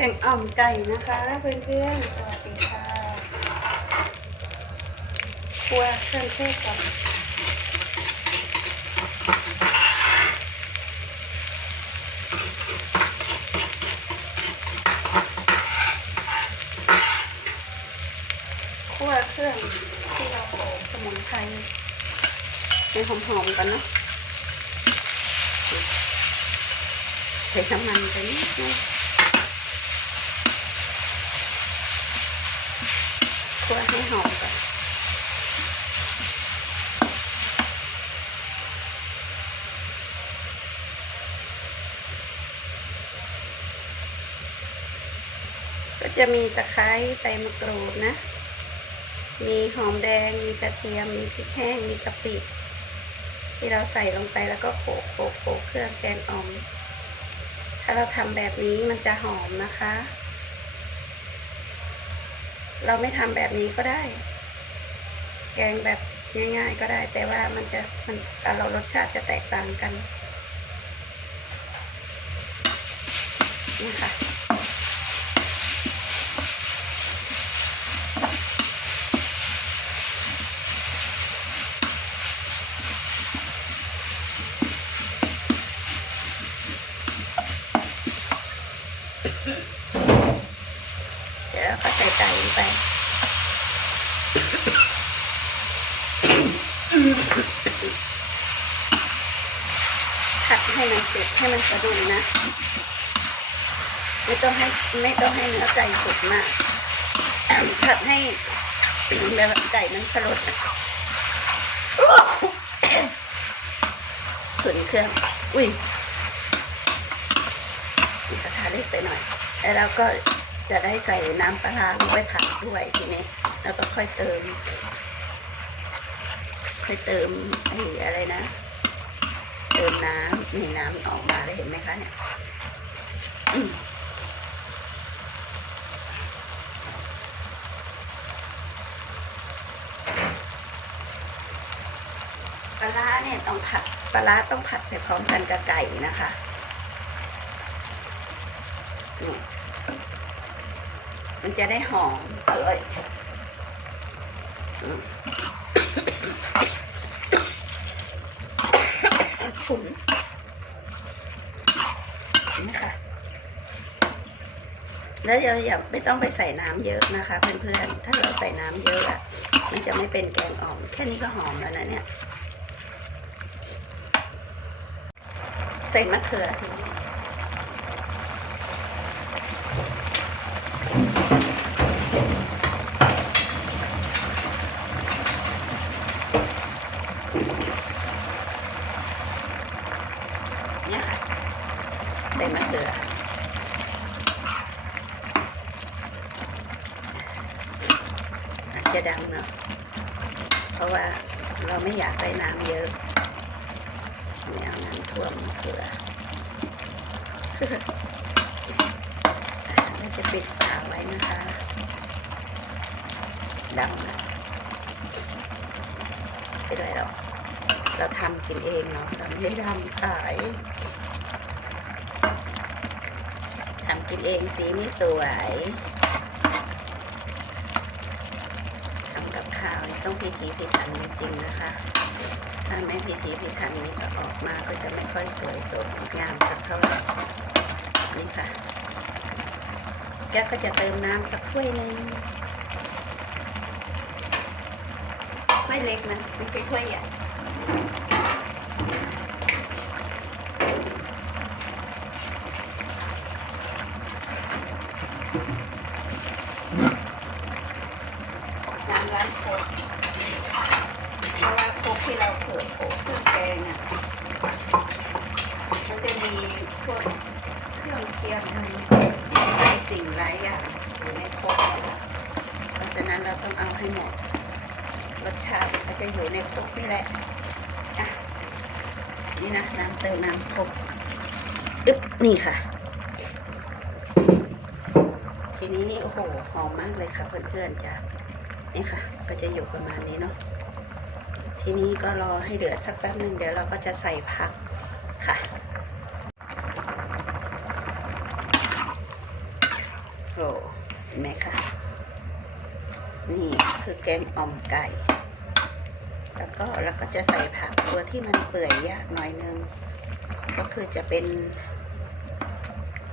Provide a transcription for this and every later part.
แกงอ่อมไก่นะคะ เพื่อนๆ สวัสดีค่ะครัวเครื่องเทศก่อนคั่วเครื่องที่เราโขสมุนไพรให้หอมๆกันเนาะใส่น้ำมันไปนิดนึง คั่วให้หอมก่อนก็จะมีตะไคร้ใบมะกรูดนะ มีหอมแดง มีกระเทียม มีพริกแห้ง มีกะปิที่เราใส่ลงไปแล้วก็โขลกโขลกโขกเครื่องแกงอ่อม ถ้าเราทำแบบนี้มันจะหอมนะคะ เราไม่ทำแบบนี้ก็ได้ แกงแบบง่าย ๆ ก็ได้ แต่ว่ามันจะมันแต่เรารสชาติจะแตกต่างกันนี่ค่ะ เดี๋ยวเราก็ใส่ไก่ลงไป ผัดให้มันสุกให้มันกระดุมนะ ไม่ต้องให้ไม่ต้องให้เนื้อไก่สุกมากผัดให้แบบไก่มันสลดส่วนเครื่อง อุ้ยมีกระทะเล็กไปหน่อย แล้วเราก็จะได้ใส่น้ำปลาร้าลงไปผัดด้วยทีนี้แล้วก็ค่อยเติม ค่อยเติมไอ้อะไรนะ เติมน้ำนี่น้ำออกมาเลยเห็นไหมคะเนี่ยปลาร้าเนี่ยต้องผัดปลาร้าต้องผัดใส่พร้อมกันกับไก่นะคะนี่มันจะได้หอมอร่อ ยอืมขุนนี่ค่ะแล้วอย่าอย่าไม่ต้องไปใส่น้ำเยอะนะคะ เพื่อนๆ ถ้าเราใส่น้ำเยอะอะมันจะไม่เป็นแกงอ่อม แค่นี้ก็หอมแล้วนะเนี่ย ใส่มะเขือทีนี้เนี่ยค่ะ ใส่มะเขืออาจจะดำเนาะเพราะว่าเราไม่อยากได้น้ำเยอะไม่เอาน้ำท่วมมะเขือเราจะปิดฝาไว้นะคะดำนะไม่เป็นไรหรอกเราทำกินเองเนาะเราไม่ได้ทำขาย ทำ กินเองสีไม่สวยทำกับข้าวต้องพิถีพิถันจริงๆนะคะ ถ้าไม่พิถีพิถันนี่ก็ออกมาก็จะไม่ค่อยสวยสดงามสักเท่าไหร่นี่ค่ะแกก็จะเติมน้ำสักถ้วยหนึ่งถ้วยเล็กนะไม่ใช่ถ้วยใหญ่ วกเครื่องเคียงหลายสิ่งหลายอย่างอยู่ในโคกเพราะฉะนั้นเราต้องเอาให้หมด รสชาติก็จะอยู่ในโคกนี่แหละอะนี่นะน้ำเติมน้ำโคกอึ๊บนี่ค่ะ ทีนี้นี่โอ้โหหอมมากเลยค่ะเพื่อนๆจ้ะนี่ค่ะ ก็จะอยู่ประมาณนี้เนาะทีนี้ก็รอให้เดือดสักแป๊บหนึ่งเดี๋ยวเราก็จะใส่ผักค่ะ โหเห็นไหมคะ นี่คือแกงอ่อมไก่ แล้วก็เราก็จะใส่ผักตัวที่มันเปื่อยยากหน่อยนึง ก็คือจะเป็น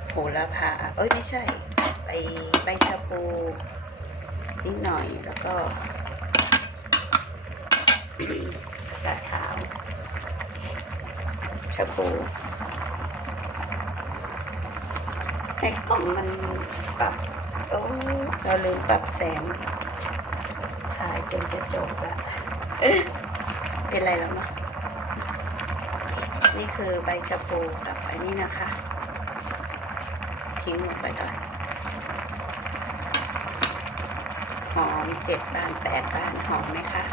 โหระพา เอ้ยไม่ใช่ ใบใบชะพูนิดหน่อย แล้วก็กระดาษาวชะพู ในกล่องมันปรับโอ้เราลืมปรับแสง ถ่ายจนจะจบละ เป็นไรแล้วมั้งนี่คือใบชะพูกับอันนี้นะคะ ทิ้งลงไปก่อน หอมเจ็ดบานแปดบานหอมไหมคะ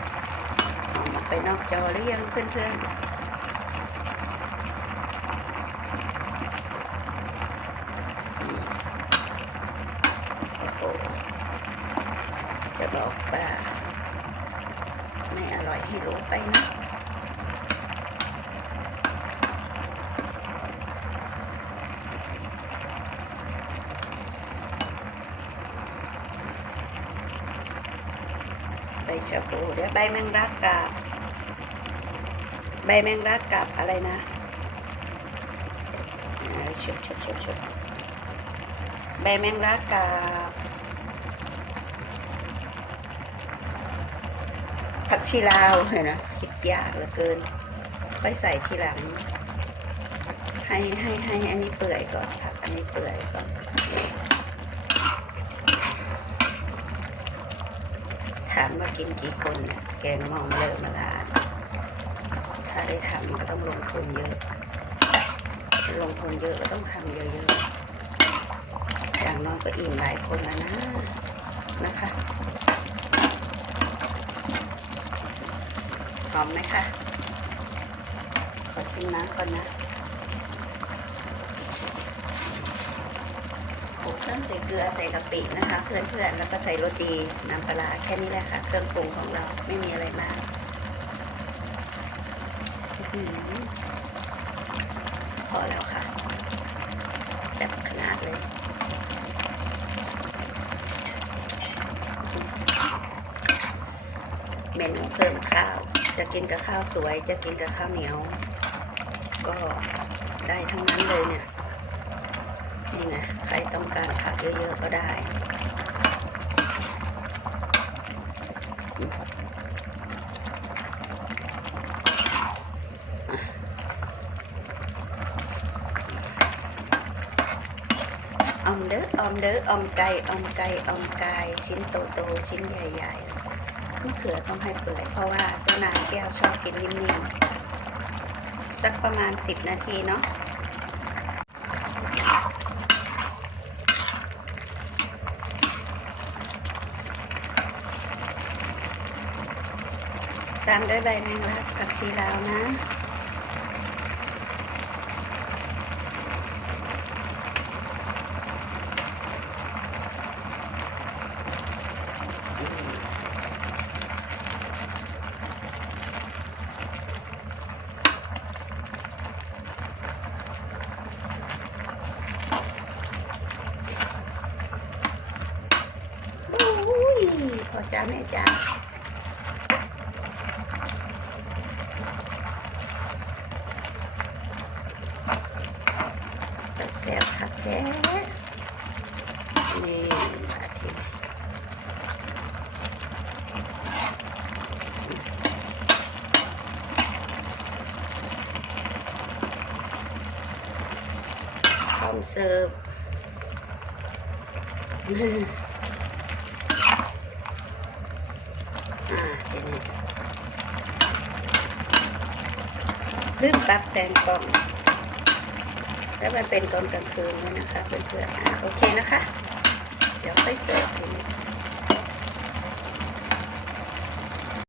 หอมไปนอกจอหรือยังเพื่อนๆนี่โอ้โหจะบ อกว่าไม่อร่อยให้รู้ไปนะใบชะพูเดี๋ยวใบแมงลักกับใบแมงลักกับอะไรนะอ่าชุบชุบชุบชุบใบแมงลักกับ ผักชีลาวเห็นนะคิดยากเหลือเกิน ค่อยใส่ทีหลัง ให้ให้ให้อันนี้เปื่อยก่อนผักอันนี้เปื่อยก่อนถามว่ากินกี่คนเนี่ยแกงมองเลอะมาลาถ้าได้ทำก็ต้องลงทุนเยอะ ลงทุนเยอะก็ต้องทำเยอะๆอย่างน้อยก็อิ่มหลายคนแล้วนะนะคะ หอมไหมคะ ขอชิมน้ำก่อนนะโขลกเครื่องใส่เกลือใส่กะปินะคะ เพื่อนๆ แล้วก็ใส่รสดีน้ำปลาแค่นี้แหละค่ะ เครื่องปรุงของเราไม่มีอะไรมากอพอแล้วค่ะแซ่บขนาดเลยเมนูเพิ่มข้าว จะกินกับข้าวสวย จะกินกับข้าวเหนียว ก็ได้ทั้งนั้นเลยเนี่ยนี่ไงใครต้องการผักเยอะๆก็ได้ออมเด้อออมเด้อออมไก่ออมไก่ออมไก่ชิ้นโตๆชิ้นใหญ่ ๆ มะเขือต้องให้เปื่อยเพราะว่าเจ้านายแก้วชอบกินนิ่มๆสักประมาณสิบนาทีเนาะตามด้วยใบแมงลักผักชีลาวนะ อุ้ย พอจ้าแม่จ้าแต่แซ่บคักแท้นี่อาทิตย์พร้อมเสิร์ฟ อ่าทีนี้ ลืมปรับแสงกล่องแล้วมันเป็นตอนกลางคืนด้วยนะคะเพื่อนๆอ่าโอเคนะคะ เดี๋ยวไปเสิร์ฟทีนี้